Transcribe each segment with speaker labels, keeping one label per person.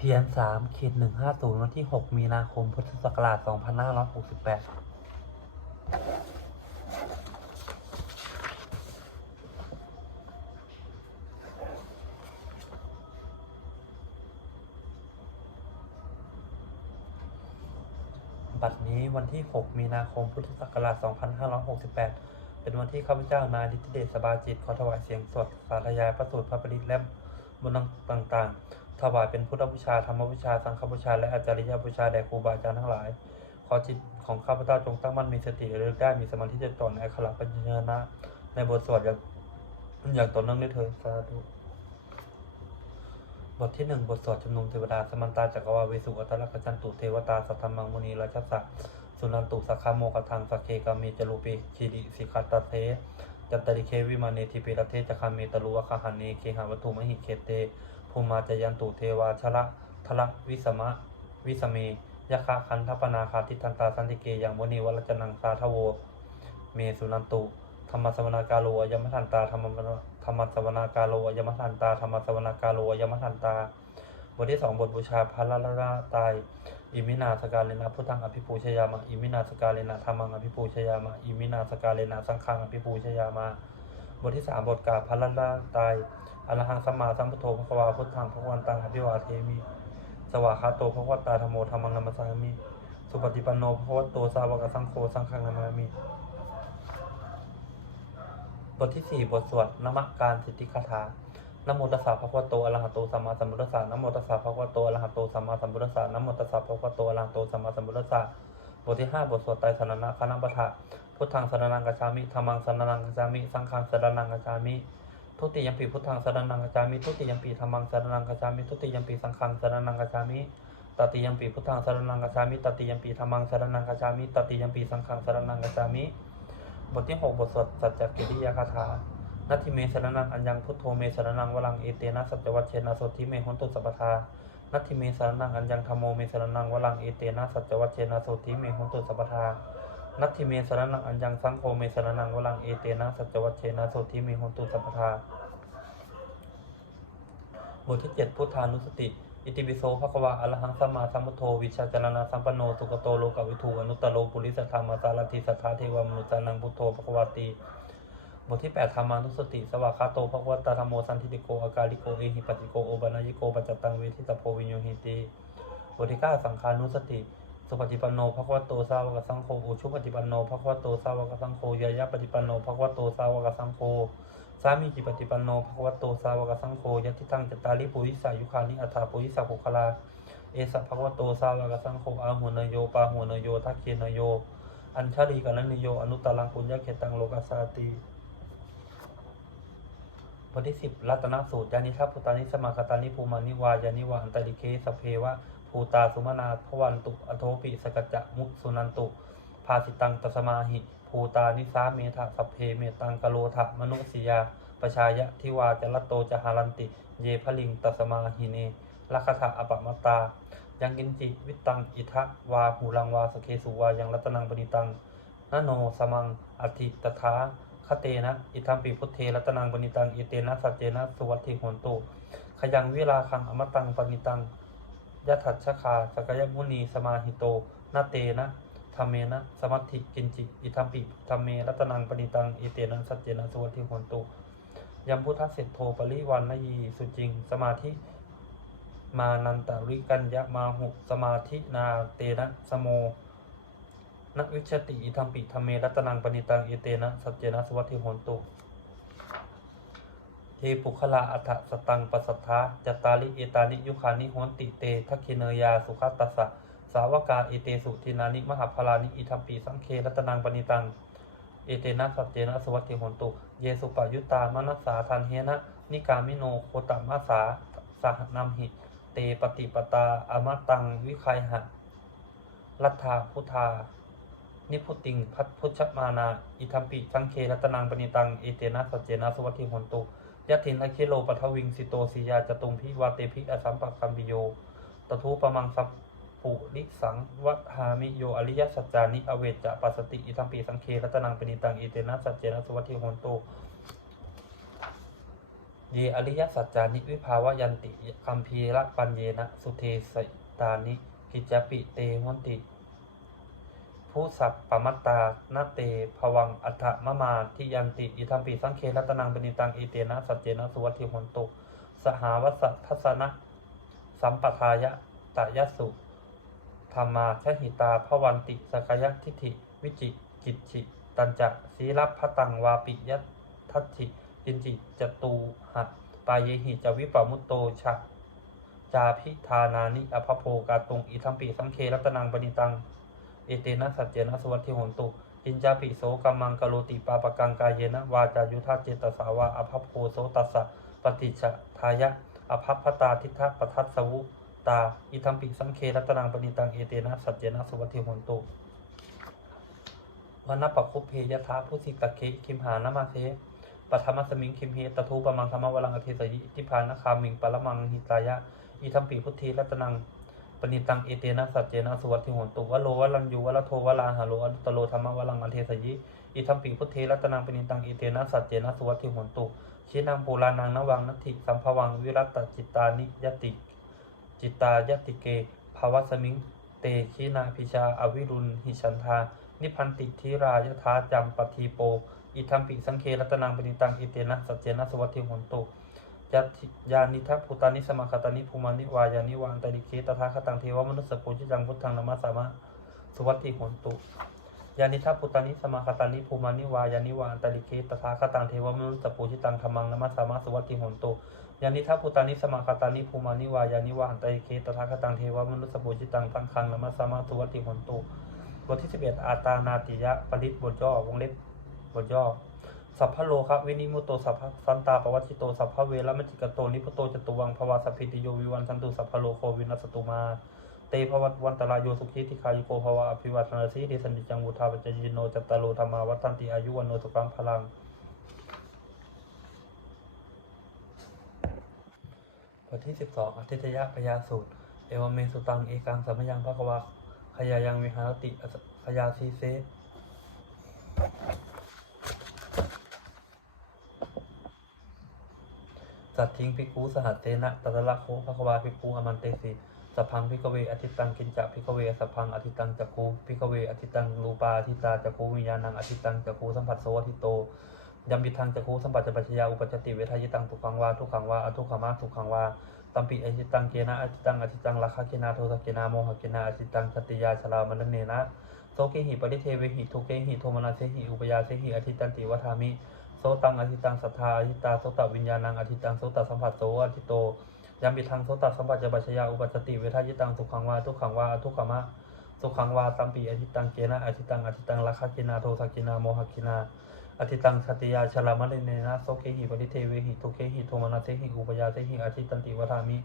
Speaker 1: เพียนสามขีดหนึ่งห้าศูนย์วันที่หกมีนาคมพุทธศักราชสองพันห้าร้อยหกสิบแปดบัดนี้วันที่ 6 มีนาคม พุทธศักราช 2568 เป็นวันที่ข้าพเจ้านายดิติเดชสบายจิต ขอถวายเสียงสด สาธยายพระสูตรพระปริตและบนต่างๆ ถวายเป็นพุทธบูชาธรรมบูชา สังฆบูชา และอาจาริยบูชาแด่ครูบาอาจารย์ทั้งหลาย ขอจิตของข้าพเจ้าจงตั้งมั่นมีสติระลึกได้มีสมาธิจะต่อในอัคระปัญญนะในบทสวดอย่างอย่างต่อเนื่องด้วยเถิดสาธุบทที่หนึ่งบทสวดชุมนุมเทวดาสมันตาจักรวาเวสุอัตตลักษจันตุเทวตาสัทธรรมังมุนีราชสักสุนันตุสักขโมกทังสักเคกามีจรูปีคีดิสิขัตตเทจัตตริเควิมาเนทิปิรเทจคามีตลุวะคหันเนเคหาวัตถุมหิเคเต ภูมาจยันตุเทวาชละทละวิสมะ วิสเมยะคะคันทปนาคาทิทันตาสันติเกยังมุนีวรจนังสาทโว เมสุนันตุ ธรรมสวนากาโลอยมทันตาธรรมธรรมสวนากาโลอยมทันตาธรรมสวนากาโลอยมทันตา บทที่สองบทบูชาพระละละตาย อิมินาสกาเลนะพุทธังอภิปูชยามะ อิมินาสกาเลนะธรรมังอภิปูชยามะ อิมินาสกาเลนะสังฆังอภิปูชยามะ บทที่สามบทกาพระละละตายอรหังสัมมาสัมพุทโธพระวาพุทธังพระวันตังอภิวาเทมิสวากขาโตพระวัตตาธโมธรรมังนัมสสามิ สุปฏิปันโนพระวัตโตสาวกสังโฆสังฆังนามามิ บทที่สี่บทสวดนมกการสิทธิคาถานโมตัสสะภะคะวะโตอระหะโตสัมมาสัมพุทธัสสะนโมตัสสะภะคะวะโตอระหะโตสัมมาสัมพุทธัสสะนโมตัสสะภะคะวะโตอระหะโตสัมมาสัมพุทธัสสะบทที่ห้าบทสวดไตรสรณะคณะปะทะ พุทธังสรณังกัจฉามิธัมมังสรณังกัจฉามิ สังฆังสรณังกัจฉามิ ทุติยมปีพุทธังสรณังกัจฉามิ ทุติยมปีธัมมังสรณังกัจฉามิ ทุติยมปีสังฆังสรณังกัจฉามิ ตติยมปีพุทธังสรณังกัจฉามิ ตติยมปีธัมมังสรณังกัจฉามิ ตติยมปีสังฆังสรณังกัจฉามิ บทที่หกบทสวดสัจจกิริยาคาถานัตถิเมสรนังอัญญังพุทโธเมสรนังวลังเอเตนะสัจวัชเชนะโสทิเมหุนตุสัพทานัตถิเมสรนังอัญญังธรรมโมเมสรนังวลังเอเตนะสัจวัชเชนะสทิเมหุนตุสัพทา นัตถิเมสรนังอัญญังสังโฆเมสรนังวลังเอเตนะสัจวัชเชนะโสทิเมหนตุสัพพทาบทที่เจ็ดพุทธานุสติ อิติปิโสภควะอรหังสัมมาสัมพุทโธวิชาจารณะสัมปโนสุกโตโลกวิทูอนุตตโลปุริสธรรมาสารติสัทธาเทวมนุจานังพุทโธภควาตีบทที่8ธรรมานุสติ สวากขาโตภควตาธรรมโมสันทิติโกอากาลิโกเอหิปติโกโอบานายิโกปัจจตังเวทิตาโพวิญโยหิติบทที่9สังขานุสติ สุปฏิปันโนภควโตสาวกสังโฆอุชุปฏิปันโนภควโตสาวกสังโฆยายะปฏิปันโนภควโตสาวกสังโฆสามีจิปฏิปันโนภควโตสาวกสังโฆยะทิตังจตตาริปุริสายุคานิอัฏฐาปุริสาภุคลาเอสะภควโตสาวกสังโฆอาหุนโยปาหุนโยทักเคนโย อัญชลีกัลนโยอนุตตรังปุญญเขตังโลกัสสาติบทที่สิบรัตนสูตรยานิทัพพุตานิสมาคตานิภูมานิวายานิวาอันตริเคสเพวะ ภูตาสุมานาพวันตุอโทปิสกัจจะมุสุนันตุภาสิตังตสมาหิภูตานิสาเมทะสัพเพเมตังกโลทะมนุสยาประชายะทิวาจรัตโตจหารันติ เยพลิงตสมาหิเนลัคทะอปมตตา ยังกินจิวิตังอิทะวาหูรังวาสเคสุวายังรัตนังปณิตังนโนสมังอธิตถาคเตนะ อิทัมปิพุทเทรัตนังปณิตังอิเตนะสัจเจนะสุวัติโหนตุขยังเวลาคังอมตังปณิตัง ยะถัชคาสกยมุนีสมาหิโตนาเตนะธรรมเมนะ สมัติกินจิ อิทัมปิธรรมเมรัตนังปณิตัง อิเตนะสัจเจนะสุวัตถิโหนตุยัมพุทธเสร็จโทปริวันนยีสุจิง สมาธิมานันตาริกัญญามาหุสมาธินาเตนะสโมนักวิชติอิทัมปิธรรมเมรัตนังปณิตังเอเตนะสัจเจนะสวัตถิโหนตุ เทปุคลาอัฏฐสตังปัสสัทธาจตาริเอตานิยุคานิโหนติเตทักขิเนยาสุขัตตสสะสาวกาเอเตสุทินานิมหาพลานิอิทัมปิสังเครัตนังปณิตัง เอเตนะสัจเจนะสวัตถิโหนตุ เยสุปายุตตามนัสสาทันเฮนะ นิกามิโนโคตมัสสาสหนามหิ เตปฏิปตาอมตังวิคัยหะรัตถาพุทธานิพุติงพัทพุชมานา อิทัมปิสังเครัตนังปณิตัง เอเตนะสัจเจนะสวัตถิโหนตุ ยะถินอเคโลปัทวิงสิโตสิยาจตุงพิวาเตพิอสัมปะคัมปิโยตทูปมังสัพปุริสังวัฏหามิโยอริยสัจจานิอเวจจะปัสสติอิทัมปิสังเครัตนังปณิตังเอเตนะสัจเจนะสวัตถิโหนโตเยอริยสัจจานิวิภาวยันติคัมภีระปัญเยนะสุเทสตานิกิจจปิเตหนติ ผู้สัพปมัตตานาเตภวังอัฏฐมะมาทิยันติอิทัมปีสังเครัตนังปณิตังเอเตนะสัจเจนะสุวัติหนตุสหาวัสทัสสนะสัมปทายะตายสุธรรมาชหิตาภวันติสกายทิฏฐิ วิจิกิจฉิตัญจะศีลพตังวาปิยทัตถิจินจิจตูหัปายเยหิจวิปมุตโตชะจาพิธานานิอภโภกาตุงอิทัมปีสังเครัตนังปณิตัง เอเตนะสัจเจนะสวัสดิโหนตุจินจาปิโสกัมมังกโลติปาปกังกายเยนะวาจายุทธาเจตสาวาอภัพโพโสตัสสะปฏิจจทายะอภัพพตาทิทะปทัสสวุตาอิทัมปิสังเครัตนังปณิตังเอเตนะสัจเจนะสวัสดิโหนตุวันนปะคุเพยถาผู้สิกะเคคิมหานามาเทปฐมสมิงคิมเฮตทูปมังธรรมวลังอธิสยิทิพานะคามิงปรมังหิตายะอิทัมปิพุทธีรัตนัง ปณิตังเอเตนะสัจเจนะสุวัติโหนตุวะโลวะลังยูวะละโทวะลาหะโลอัตตโลธรรมะวะลังอันเทสยิอิทัมปิพุทเทรัตนังปณิตังเอเตนะสัจเจนะสุวัติโหนตุชินังปูรานังนวังนัตถิสัมภวังวิรัตตจิตานิยติจิตายติเกภาวสมิงเตชินาพิชาอวิรุณหิชันทา นิพันติทิรายทาจัมปทีโป อิทัมปิสังเครัตนังปณิตังเอเตนะสัจเจนะสวัติโหนตุ ยัติยานิทัพพุตานิสมาคตานิภูมานิวายานิวานตริเคตถาคตังเทวมนุสสโพชิจังพุทธังนามาสามะสุวัตติโหนตุยานิทัพพุตานิสมาคตานิภูมานิวายานิวานตริเคตถาคตังเทวมนุสสโพชิตังธรรมังนามาสามะสุวัตติโหนตุยานิทัพพุตานิสมาคตานิภูมานิวายานิวานตริเคตถาคตังเทวมนุสสโพชิตังทังคังนามาสามะสุวัตติโหนตุบทที่สิบเอ็ดอาตานาติยะปริตบทย่อวงเล็บบทย่อ สัพพะโลคะวินิมุตโตสัพพะสันตาปวัชิโตสัพพะเวรมจิกโตนิพุโตจตุวังภวาสัพพิติโยวิวันสันตุสัพพะโลโควินัสตุมาเตภวัตวันตรายโยสุขีติคายุโกภวะอภิวัตนาสีเดสันติจังวุธาปจจิโนจัตตาโลธรรมาวัฏันติอายุวันโนสุขังพลังบทที่สิบสองอธิตยะพยาสูตร เอวเมสุตังเอกังสัมยังภควาขยายังวิหารติขยาสีเส สัตทิงพิกูสหัสเตนะตัตละโคภควาพิกูอมันเตสิสัพพังพิกเวอธิตังกินจะพิกเวสัพพังอธิตังจักคูพิกเวอธิตังรูปาอธิตาจักคูวิญญาณังอธิตังจักคูสัมผัสโสอธิโตยมปิทังจักคูสัมปัจจปัชยาอุปจติเวทายตังทุกขังวาทุกขังวาอทุกขมาทุกขังวาตัมปิอธิตังเกนะอธิตังอธิตังราคะเกนาโทสะเกนาโมหะเกนาอธิตังชติยาชลามนเนนะโสเกหิปริเทเวหิทุเกหิโทมนาเสหิอุปยาเสหิอธิตันติวัฏามิ โสตังอธิตังสัทธาอธิตาโสตวิญญาณังอธิตังโสตสัมผัสโสอธิโตยามิทังโสตสัมปัจจปัชยาอุปัสติเวทายตังสุขังวาทุกขังวาอทุกขมะสุขังวาตัมปีอธิตังเกนะอธิตังอธิตังราคะกินาโทสักกินาโมหกินาอธิตังชติยาชลามะเนเนนะโสเกหิปริเทเวหิทุเกหิโทมนาเสหิอุปยาเสหิอธิตันติวทามิ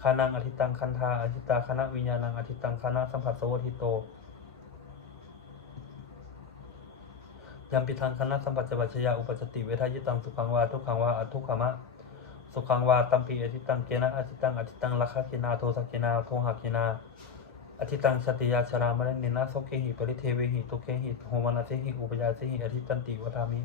Speaker 1: คานังอธิตังคันธาอธิตาคณะวิญญาณังอธิตังคณะสัมผัสโสอธิโต ยามปิทังคณะสัมปัจจวัชยาอุปจติเวทายตังสุขังวาทุกขังวาอทุกขมะสุขังวาตัมปีอธิตังเกนะอธิตังอธิตังลัคขกินาโทสกกินาโทหกกินาอธิตังสติยาชรามะเนนะโสเกหิปริเทเวหิตุเกหิโหมนาเสหิอุปยาเสหิอธิตันติวทามิ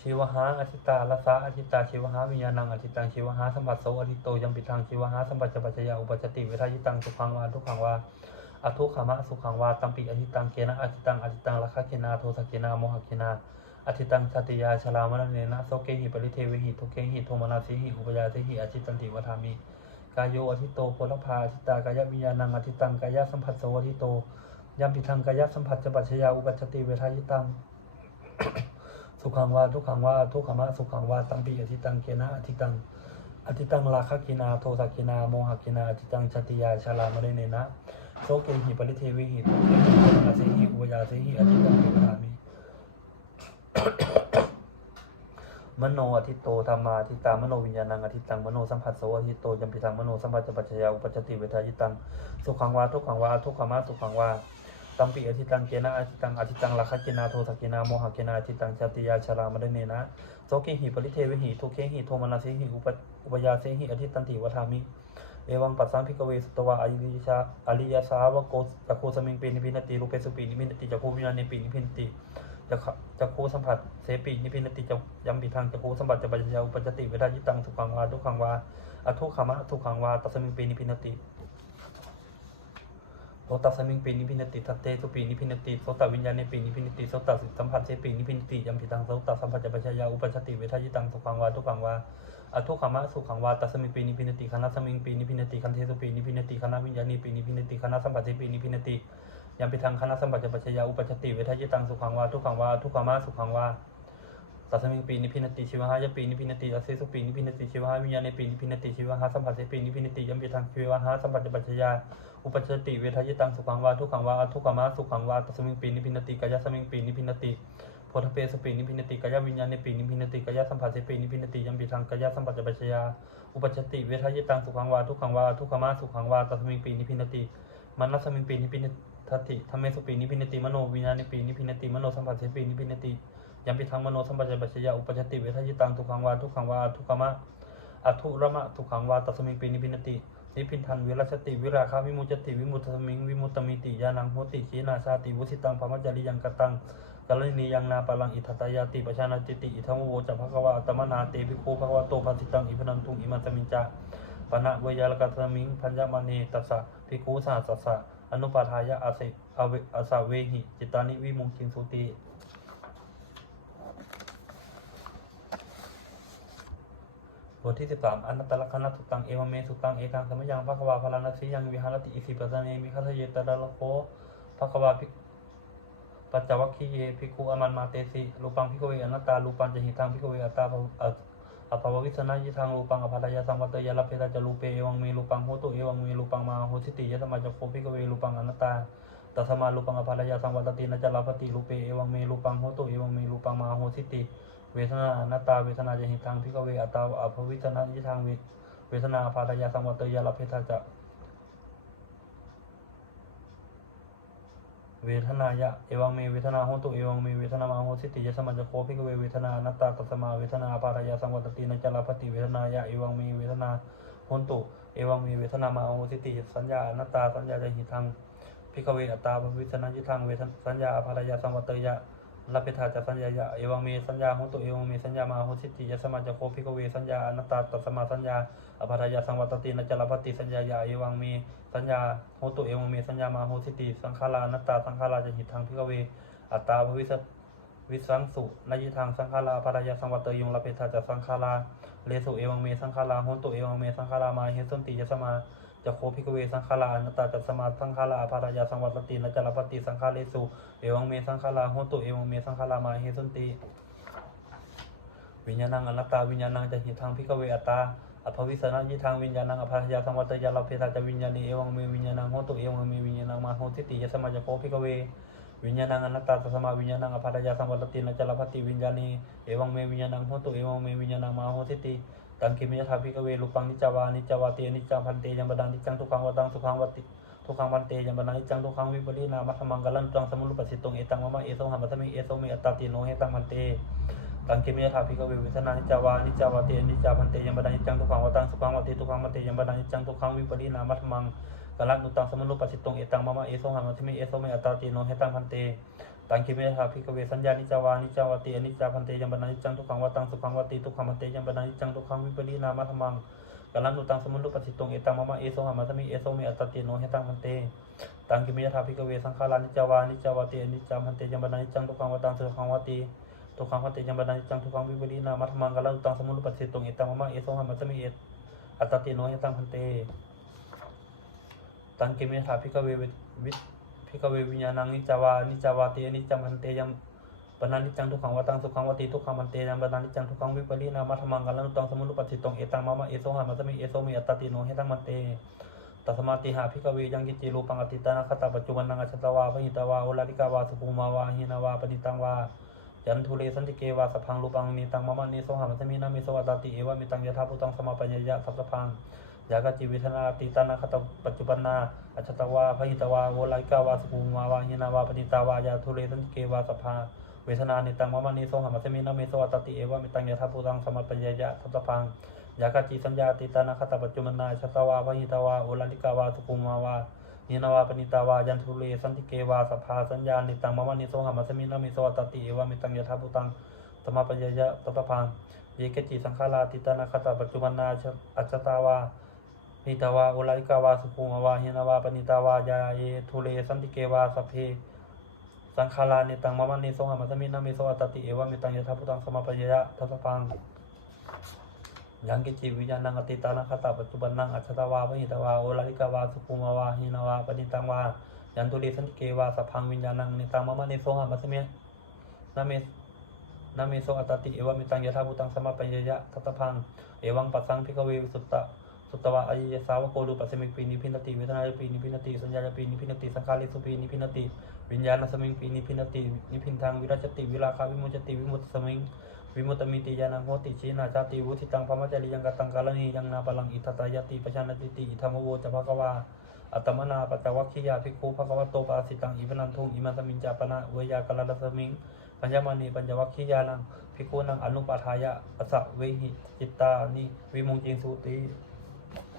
Speaker 1: ชีวหาอธิตาลสาอธิตาชีวหาวิญญาณังอธิตังชีวหาสัมปัสโสอธิโตยามปิทังชีวหาสัมปัจจปัชยาอุปจติเวทายตังสุขังวาทุกขังวา อทุกขมะสุขังวาตัมปิอธิตังเกนะอธิตังอธิตังลัคขเกนาโทสกเกนาโมหะเกนาอธิตังชาติยาชลามะเนนะโสเกหิปริเทเวหิทุเกหิโทมนาสิหิอุปยาสิหิอธิตันติวทามิกายโยอธิโตโพลภาอธิตากายวิญญาณังอธิตังกายสัมผัสโสอธิโตยามปิทังกายสัมผัสจะปัชยาอุปัชติเวทายตังสุขังวาทุกขังวาทุกขมะสุขังวาตัมปิอธิตังเกนะอธิตังอธิตังราคะกินาโทสักกินาโมหกินาอธิตังชติยาชาลามะเรเนนะ โสเกหิปริเทวหิทุเกหิโทนาเสหิอุปยาเสหิอธิตังเทวรามิมโนอธิโตธรรมาทิตามโนวิญญาณังอธิตังมโนสัมผัสโสอธิโตยัมปิทังมโนสัมผัสจปัจจยาอุปจติเวทายตังสุขังวาทุกขังวาทุกขมาทุขังวาตัมปิอธิตังเกนะอธิตังอธิตังราคะกินาโทสักกินาโมหเกนาอธิตังชาติยาชาลามะเรเนนะโสเกหิปริเทวิหิทุเกหิโทมนาเสหิอุปอุปยาเสหิอธิตันติวทามิ เอวังปัสสัมพิกเวสุตวะอริยชาอริยสาวกโกจักโคสมิงปีนิพินติรูปเปสุปีนิพินติจักโควิญญาณิปีนิพินติจะขะจะคูสัมผัสเสปินิพินติจะยำปีทางจะคูสัมผัสจะปัญญาอุปจติเวทายิตังสุขังวาทุกขังวาอทุกขมะทุกขังวาตัสมิงปีนิพินติโสตัสมิงปีนิพินติทัตเตสุปีนิพินติโสตวิญญาณในปีนิพินติโสตสัมผัสเสปินิพินติยำปีทางโสตสัมผัสจะปัญญาอุปจจติเวทายิตังสุขังวาทุกขังวา อทุกขมะสุขังวาตัสมิงปีนิพินติคณะสมิงปีนิพินติคันเทสุปีนิพินติคณะวิญญาณีปีนิพินติคณะสัมผัสเสปินิพินติยามไปทางคณะสัมปัจจปัจจยาอุปจจติเวทายตังสุขังวาทุกขังวาทุกขมาสุขังวาตัสมิงปีนิพินติชิวหายปีนิพินติตัสเสสุปีนิพินติชิวหาวิญญาณปีนิพินติชิวหาสัมผัสเสปีนิพินติยามไปทางชิวหาสัมปัจจปัจจยาอุปจจติเวทายตังสุขังวาทุกขังวาทุกขมาสุขังวาตัสมิงปีนิพินติกายสมิงปีนิพินติ โพธเปสปีนิพินติกายวิญญาณปีนิพินติกายสัมผัสสปีนิพินติยามไปทางกายสัมปัจจปัจจยา อุปจจติเวทายตังสุขังวาทุขังวาทุขมาสุขังวาตัสมิงปีนิพินติมันนัสมิงปีนิพินติทัติธรรมเมสุปีนิพินติมโนวิญญาณิปีนิพินติมโนสัมปัสสิปีนิพินติยัมปิทังมโนสัมปัจจปัจจยาอุปจจติเวทายตังทุขังวาทุขังวาทุขมะอัทุระมะทุขังวาตัสมิงปีนิพินตินิพินทันวิรัชติวิราคาวิมุจติวิมุตตสมิงวิมุตตมิติยานังโหติชีนาชาติวุสิตังพมัจจริยังกตัง กัลนิยังนาปลังอิทัตยาติปชานาจิติอิทังโวจะภควาตมนาเตภิกขุภควโตภาสิตังอิพนันตุงอิมันสมิงจาปนะเวยาลกัตมิงพัญญามณีตัสสะภิกขุสหัสสะอนุปาทายะอาเสอเวอาสาเวหิจิตานิวิมุงคิงสุติบทที่สิบสามอนัตตลกนัตสุตังเอวเมสุตังเอกังสมยังภควาพลานัสสิยังวิหารติอิสิปะสเนมิคัสเยตระละโคภควาภิก ปัจจวัคคีเยภิกขุอมันมาเตสิรูปังภิกขเวอนัตตารูปังจะหิตังภิกขเวอัตตาภวอัสอภววิสนายิทางรูปังอภัตยาสังวัตยาลเพตาจะรูเปเอวังเมรูปังโหตุเอวังเมรูปังมาโหสิติยะสมาจโคภิกขเวรูปังอนัตตาตัสมารูปังอภัลยาสังวัตตินะจลาภติรูเปเอวังเมรูปังโหตุเอวังเมรูปังมาโหสิติ เวทนาอนัตตาเวทนาจะหิทังพิกเวอัตตาอภวิตนายิทางเวทนาอภัลยาสังวัตยาลเพทาจะ เวทนายะเอวังเมเวทนาโหตุเอวังเมเวทนามาโหสิติยสมัจจโคภิกเวเวทนานัตตาตัสมาเวทนาอภารายาสังวัตตินัจลาภติเวทนายะเอวังเมเวทนาโหตุเอวังเมเวทนามาโหสิติสัญญานัตตาสัญญาจะหิทังพิกเวอัตตาภวิสนาจิทังเวทสัญญาอภารยาสังวัตยะ รับพิธาจะสัญญายะเอวังเมสัญญาโหตุเอวังเมสัญญามาโหสิติยะสมาจโคพิกเวสัญญาอนัตตาตัสมาสัญญาอภารยาสังวัตตินจลปฏิสัญญายะเอวังเมสัญญาโหตุเอวังเมสัญญามาโหสิติสังขารานัตตาสังขาราจะหิทังพิกเวอัตตาภวิสวิสังสุนยิทังสังขาราภารยาสังวัตยงรับพิธาจะสังขาราเลสุเอวังเมสังขาราโหตุเอวังเมสังขารามาเฮสันติยะสมา จะโคพิกเวสังขาราอนัตตาจัสมาสังขาราภารยาสังวัตตินะจลปฏิสังขาเลสุเอวังเมสังขาราโหตุเอวังเมสังขารามาเฮสันติวิญญาณังอนัตตาวิญญาณังจะหิทังพิกเวอัตตาอภวิสนายิทังวิญญาณังอภารยาสังวัตยาลเพทาจะวิญญาณีเอวังเมวิญญาณังโหตุเอวังเมวิญญาณังมาโหติติยะสมาจะโคพิกเววิญญาณังอนัตตาตัสมาวิญญาณังอภารยาสังวัตตินะจลปฏิวิญญาณีเอวังเมวิญญาณังโหตุเอวังเมวิญญาณังมาโหติติ ตังคิมิยถาภิกเวรูปังนิจาวานิจาวาเตนิจังพันเตยังบดังนิจังทุกขังวตังสุขังวติทุกขังพันเตยังบดังนิจังทุกขังวิปริณามัทมังกัลันตังสมุรุปสิตตงเอตังมะมะเอโสหัมมัทมิเอโสเมอัตตาติโนเฮตังพันเตตังคิมิยถาภิกเวเวทนานิจาวานิจาวาเตนิจาพันเตยังบดังนิจังทุกขังวตังสุขังวติทุกขังพันเตยังบดังนิจังทุกขังวิปริณามัทมังกัลันตังสมุรุปสิตตงเอตังมะมะเอโสหัมมัทมิเอโสเมอัตตาติโนเฮตังพันเต ตังคิเมธาภิกเวสัญญานิจาวานิจาวติอนิจจาพันเตยังบรรณานิจังทุกขังวัตังสุขังวัติทุกขังพันเตยังบรรณานิจังทุกขังวิปริณามัธมังกัลลันตุตังสมุนุปฏิตุงเอตังมะมะเอโสหามัตมิเอโสเมอัตติโนเฮตังพันเตตังคิเมธาภิกเวสังขารานิจาวานิจาวติอนิจจาพันเตยังบรรณานิจังทุกขังวัตังสุขังวัติทุกขังพันเตยังบรรณานิจังทุกขังวิปริณามัธมังกัลลันตุตังสมุนุปฏิตุงเอตังมะมะเอโสหามัตมิเออัตติโนเฮตังพันเตตังคิเมธาภิกเววิ ภิกเววิญญาณังนิจาวานิจาวติอนิจจังพันเตยังปนานิจังทุกขังวัตังสุขังวัติทุกขังมันเตนะปนานิจังทุกขังวิปริณามัธมังกัลลันตังสมุนุปัสสิตงเอตังมะมะเอโสหามัสมิเอโสมิอัตตติโนเฮตังมันเตตัสมาติหาภิกเวยังกิจิรูปังอติตานาคตาปัจจุบันนังอชตวาพหิตวาโอลาลิกาวาสุภูมาวาหินาวาปณิตังวาจันทุเรสันติเกวาสพังรูปังนิตังมะมะเนโสหามัสมินามิโสวัตติเอวะมิตังยถาภูตังสมาปัญญายะสัพพพัง ยากจิวิธนาติตานาคตปัจจุบันนาอชตวาพหิตวาโอลาลิกาวาสุภูมาวาหินาวาปณิตาวายาทุเรสันติเกวาสพังเวทนานิตังมะมะนิโสหามัสมินามิโสวัตติเอวะมิตังยถาภูตังสมัปปยายะสัพพพังยากาจิสัญญาติตานาคตปัจจุบันนาชตวาพหิตวาโอลาลิกาวาสุคุมาวานินาวาปณิตาวายันทุเรสันติเกวาสภาสัญญาณิตังมะมะนิโสหมัสมินามิโสตติเอวามิตังยถาภูตังสมาปัญญยะตตพังเยเกจิสังฆาราติตานาคตปัจจุบันนาอัจจตาวา นิตาวาอุไลกาวาสุภูมาวาหินาวาปณิตาวายาเยทุเรสันติเกวาสพเพสังขารานิตังมะมันนิโสหมัสมินามิโสอัตติเอวะมิตังยถาพุตังสมาปยยะทัสสพังยังกิจิวิญญาณังอติตานังคตาปัจจุบันนังอัจฉตวาวะหิตวาโอลาลิกาวาสุภูมาวาหินาวาปณิตังวายันตุริสันติเกวาสัพพังวิญญาณังนิตังมะมันนิโสหมัสมินามินามิโสอัตติเอวะมิตังยถาพุตังสมาปยยะทัสสพังเอวังปัสสังพิกเววิสุตตะ สุตตวะอายสาวโกรูปัสสมิกปีนิพินติเวทนาปีนิพินติสัญญาปีนิพินติสังขาริสุปีนิพินติวิญญาณสมิงปีนิพินตินิพินทางวิรัชติวิราคาวิมุจติวิมุตสมิงวิมุตตมิติยานังโหติชีนาชาติวุธิตังพมจริยังกตังกาลนียังนาปลังอิทัตายติปชานติติอิธรรมโวจะภควาอัตมนาปัจจวัคคียาภิกขุภควโตปาสิตังอิมนันทุงอิมันสมิงจาปนะเวยากาลดสมิงปัญญมานีปัญจวัคคียานังภิกขุนังอนุปาทายะอสะเวหิจิตตานิวิมุงจิงสุติ